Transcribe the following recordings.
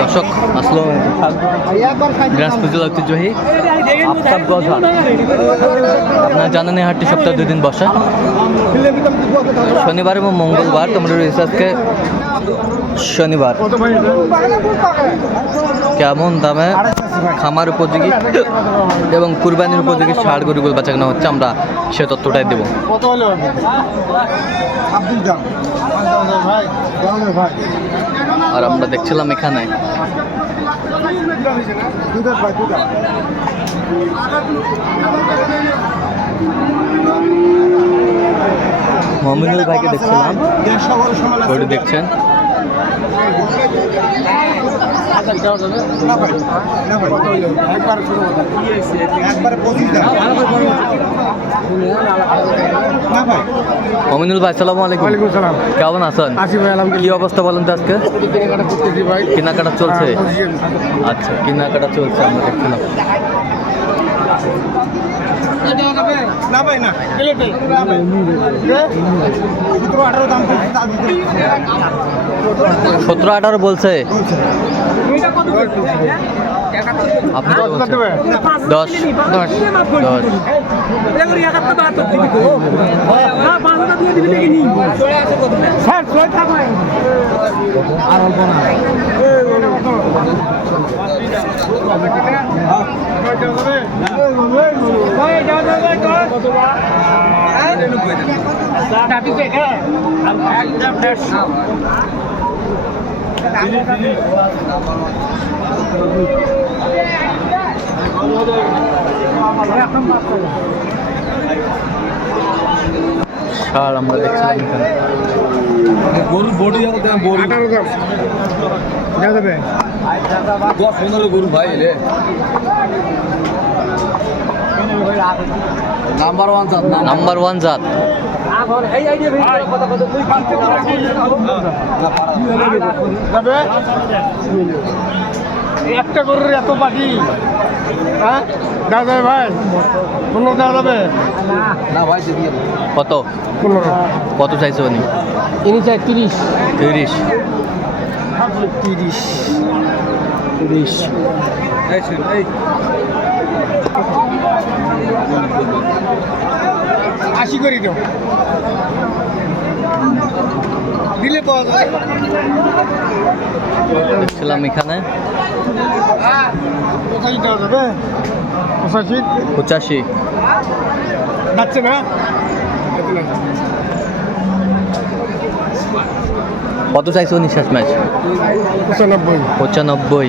দর্শক, আসলো দিনাজপুর ঐতিহ্যবাহী আফতাবগঞ্জ হাট আপনারা জানেন হাটটি সপ্তাহে দুই দিন বসে। শনিবার এবং মঙ্গলবার, তোমরা রয়েছে আজকে শনিবার। কেমন দামে খামার উপযোগী এবং কুরবানির উপযোগী ষাড় গরুগুলো বেচা কেনা হচ্ছে, আমরা সে তথ্যটাই দেবো। ভাই আর আমরা দেখছিলাম এখানে। মমিনুল ভাইকে দেখছিলাম। দেখছেন। না ভাই না ভাই একবারে শুরু কথা একবারে পঁচিশ দাম না ভাই মমিনুল ভাই সালামু আলাইকুম কেমন আছেন কি অবস্থা বলেন তো আজকে? কেনাকাটা চলছে? হ্যাঁ, আচ্ছা কেনাকাটা চলছে আমরা দেখছিলাম না ভাই না। সতেরো আঠারো বলছি, আপনি দশ দশ দশ। আর অল্প না। সার আমরা দেখছিলাম গরুর বডি যাব বড়ি। যাবে। দশ পনেরো গরু ভাই রে। নাম্বার ওয়ান জাত নাম নাম্বার ওয়ান জাত। একটা গরুর এত পাটি হ্যাঁ যাবে ভাই পনেরো দেওয়া যাবে কত পনেরো কত চাইছে উনি ইনি চাই তিরিশ তিরিশ তিরিশ তিরিশ আশি করি তো দিলে পাওয়া যাবে। দেখছিলাম এখানে। পঁচাশি দেওয়া যাবে। পঁচাশি? পঁচাশি। যাচ্ছে না? কত চাইছে শেষ ম্যাচ? পঁচানব্বই। পঁচানব্বই।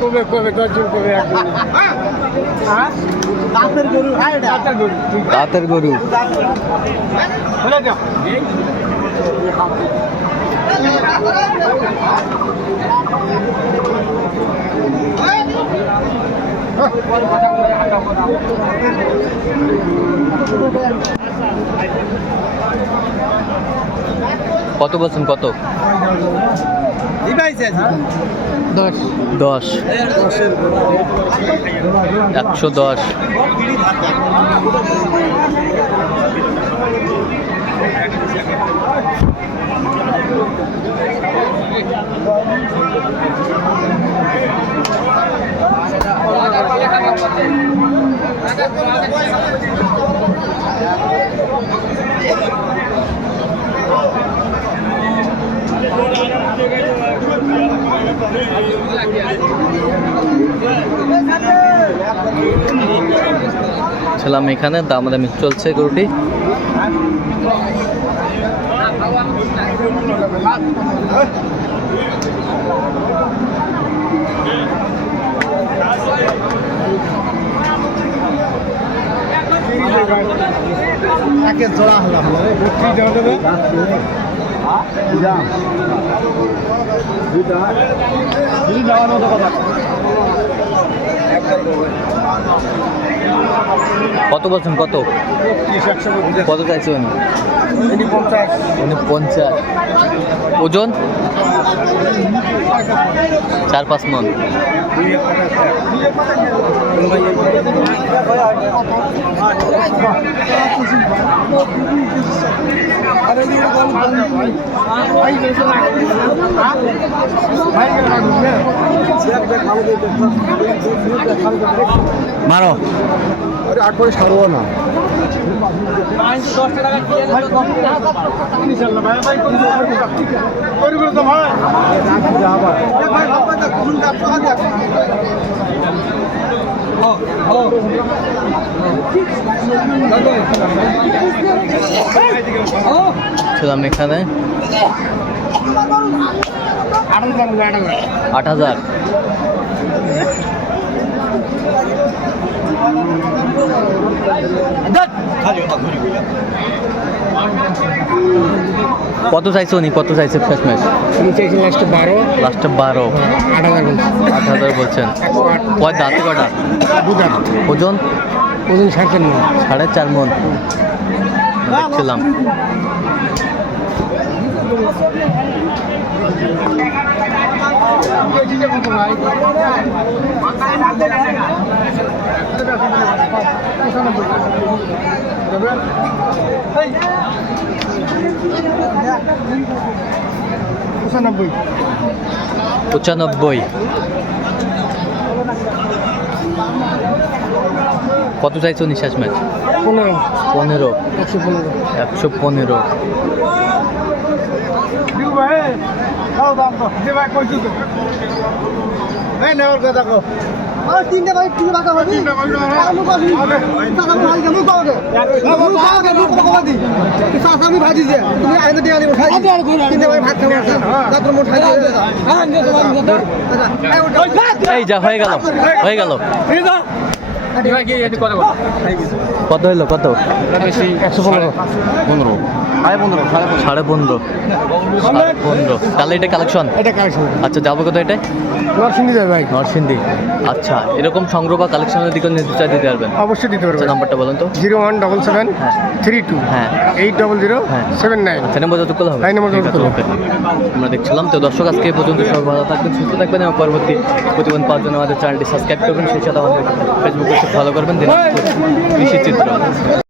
কবে কবে দশজন কবে একজন দাঁতের গরু হ্যাঁ দাঁতের গরু দাঁতের গরু। বলে যাও কত বলছেন কত? দশ। দশ। একশো দশ। ছিলাম এখানে দামাদামি চলছে গরুটি। তাকে জোড়া হলাম বত্রিশ দেওয়া দেবে কত বলছেন? কত? কত চাইছেন? পঞ্চাশ। পঞ্চাশ। ওজন? চার পাঁচ মন। মারো। আরে করে সারবো না। ছিলাম এখানে। আট হাজার। কত চাইছে উনি? কত চাইছে শেষ ম্যাচ? বারো। লাস্টে বারো। আট হাজার আট হাজার বলছেন। কয় দাঁতে? কটা ওজন? ওজন সাড়ে চার মন। সাড়ে চার মন। দেখছিলাম। পঁচানব্বই। পঁচানব্বই কত চাইছো নিঃশ্বাস ম্যাচ পনেরো। পনেরো। একশো পনেরো। একশো পনেরো। নেওয়ার কথা কো তিনটে ভাই তিনটে টাকা হবে। আমি টাকা আমি ভাই। আমি কবে আমি কবে আমি কবে দি সাস আমি ভাজি যে। তুমি আইনে দিয়ে আনি উঠাই তিনটে ভাই ভাত তারপর মোট খাই আচ্ছা এই যা হয়ে গেল। হয়ে গেল। কত হইল কত? একশো পনেরো। পনেরো। সাড়ে পনেরো সাড়ে পনেরো। তাহলে এটা কালেকশন? এটা কালেকশন। আচ্ছা যাব এটা নরসিংদী যাবে ভাই। নরসিংদী। আচ্ছা এরকম সংগ্রহ বা কালেকশনের দিকে দিতে পারবেন? অবশ্যই দিতে আচ্ছা নাম্বারটা বলুন তো। জিরো ওয়ান ডবল সেভেন হ্যাঁ। থ্রি টু হ্যাঁ। এইট ডবল জিরো হ্যাঁ। Seven nine. আচ্ছা নম্বর যত হবে। নম্বর। আমরা দেখছিলাম। তো দর্শক আজকে পর্যন্ত সবাই ভালো থাকবেন সুস্থ থাকবেন এবং পরবর্তী প্রতিবেদন পাওয়ার জন্য আমাদের চ্যানেলটি সাবস্ক্রাইব করবেন। সেই সাথে আমাদের ফেসবুকে ফলো করবেন। কৃষি চিত্র